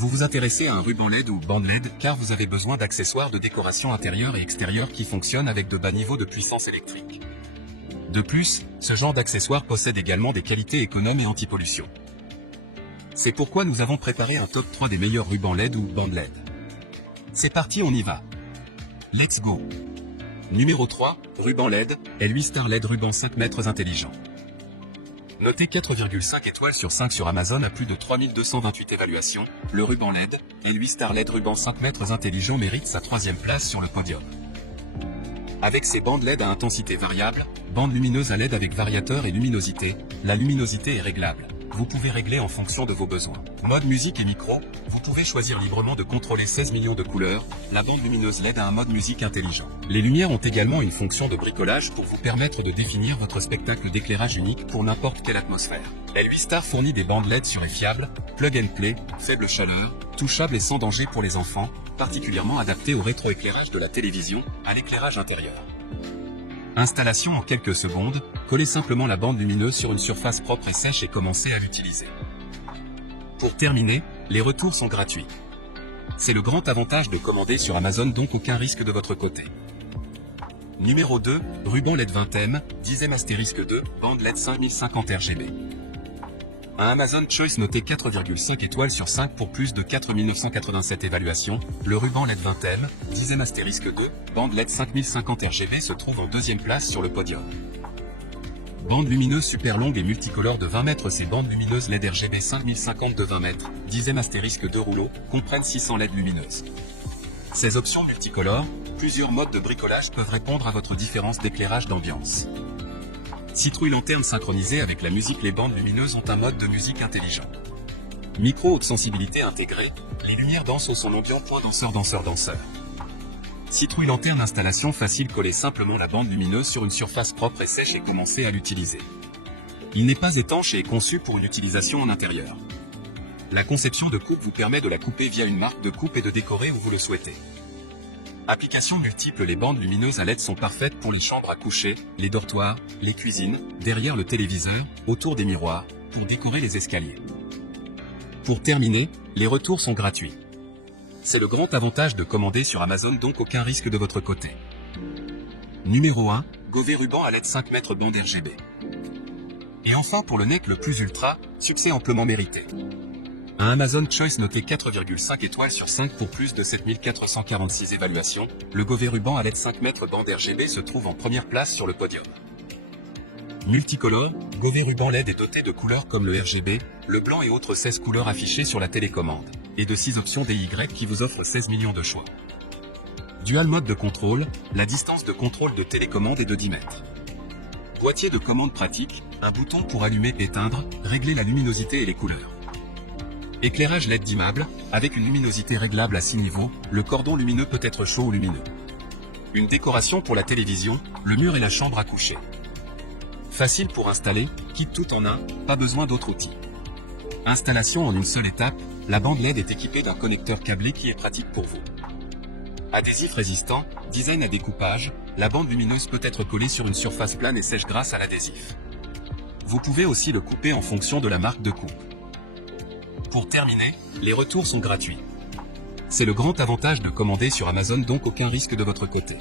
Vous vous intéressez à un ruban LED ou bande LED car vous avez besoin d'accessoires de décoration intérieure et extérieure qui fonctionnent avec de bas niveaux de puissance électrique. De plus, ce genre d'accessoire possède également des qualités économes et anti-pollution. C'est pourquoi nous avons préparé un top 3 des meilleurs rubans LED ou bandes LED. C'est parti, on y va. Let's go. Numéro 3, ruban LED, L8 Star LED ruban 5 mètres intelligent. Noté 4,5 étoiles sur 5 sur Amazon à plus de 3228 évaluations, le ruban LED, L8 Star LED ruban 5 mètres intelligent mérite sa 3e place sur le podium. Avec ses bandes LED à intensité variable, bandes lumineuses à LED avec variateur et luminosité, la luminosité est réglable. Vous pouvez régler en fonction de vos besoins. Mode musique et micro, vous pouvez choisir librement de contrôler 16 millions de couleurs, la bande lumineuse LED a un mode musique intelligent. Les lumières ont également une fonction de bricolage pour vous permettre de définir votre spectacle d'éclairage unique pour n'importe quelle atmosphère. L8 Star fournit des bandes LED sureffiables, plug and play, faible chaleur, touchables et sans danger pour les enfants, particulièrement adaptées au rétroéclairage de la télévision, à l'éclairage intérieur. Installation en quelques secondes, collez simplement la bande lumineuse sur une surface propre et sèche et commencez à l'utiliser. Pour terminer, les retours sont gratuits. C'est le grand avantage de commander sur Amazon, donc aucun risque de votre côté. Numéro 2, ruban LED 20M, 10M*2, bande LED 5050 RGB. Un Amazon Choice noté 4,5 étoiles sur 5 pour plus de 4987 évaluations, le ruban LED 20M, 10M*2, bande LED 5050 RGB se trouve en 2e place sur le podium. Bande lumineuse super longue et multicolore de 20 mètres. Ces bandes lumineuses LED RGB 5050 de 20 mètres, 10M*2 rouleaux, comprennent 600 LED lumineuses. Ces options multicolores, plusieurs modes de bricolage peuvent répondre à votre différence d'éclairage d'ambiance. Citrouille lanterne synchronisée avec la musique. Les bandes lumineuses ont un mode de musique intelligent. Micro haute sensibilité intégrée, les lumières dansent au son ambiant. Danseur. Citrouille lanterne installation facile, collez simplement la bande lumineuse sur une surface propre et sèche et commencez à l'utiliser. Il n'est pas étanche et est conçu pour une utilisation en intérieur. La conception de coupe vous permet de la couper via une marque de coupe et de décorer où vous le souhaitez. Applications multiples. Les bandes lumineuses à LED sont parfaites pour les chambres à coucher, les dortoirs, les cuisines, derrière le téléviseur, autour des miroirs, pour décorer les escaliers. Pour terminer, les retours sont gratuits. C'est le grand avantage de commander sur Amazon, donc aucun risque de votre côté. Numéro 1, Gové ruban à LED 5 mètres bande RGB. Et enfin pour le NEC le plus ultra, succès amplement mérité. Un Amazon Choice noté 4,5 étoiles sur 5 pour plus de 7446 évaluations, le Gové ruban à LED 5 mètres bande RGB se trouve en 1re place sur le podium. Multicolore, Gové ruban LED est doté de couleurs comme le RGB, le blanc et autres 16 couleurs affichées sur la télécommande, et de 6 options DY qui vous offrent 16 millions de choix. Dual mode de contrôle, la distance de contrôle de télécommande est de 10 mètres. Boîtier de commande pratique, un bouton pour allumer, éteindre, régler la luminosité et les couleurs. Éclairage LED dimmable, avec une luminosité réglable à 6 niveaux, le cordon lumineux peut être chaud ou lumineux. Une décoration pour la télévision, le mur et la chambre à coucher. Facile pour installer, kit tout en un, pas besoin d'autres outils. Installation en une seule étape, la bande LED est équipée d'un connecteur câblé qui est pratique pour vous. Adhésif résistant, design à découpage, la bande lumineuse peut être collée sur une surface plane et sèche grâce à l'adhésif. Vous pouvez aussi le couper en fonction de la marque de coupe. Pour terminer, les retours sont gratuits. C'est le grand avantage de commander sur Amazon, donc aucun risque de votre côté.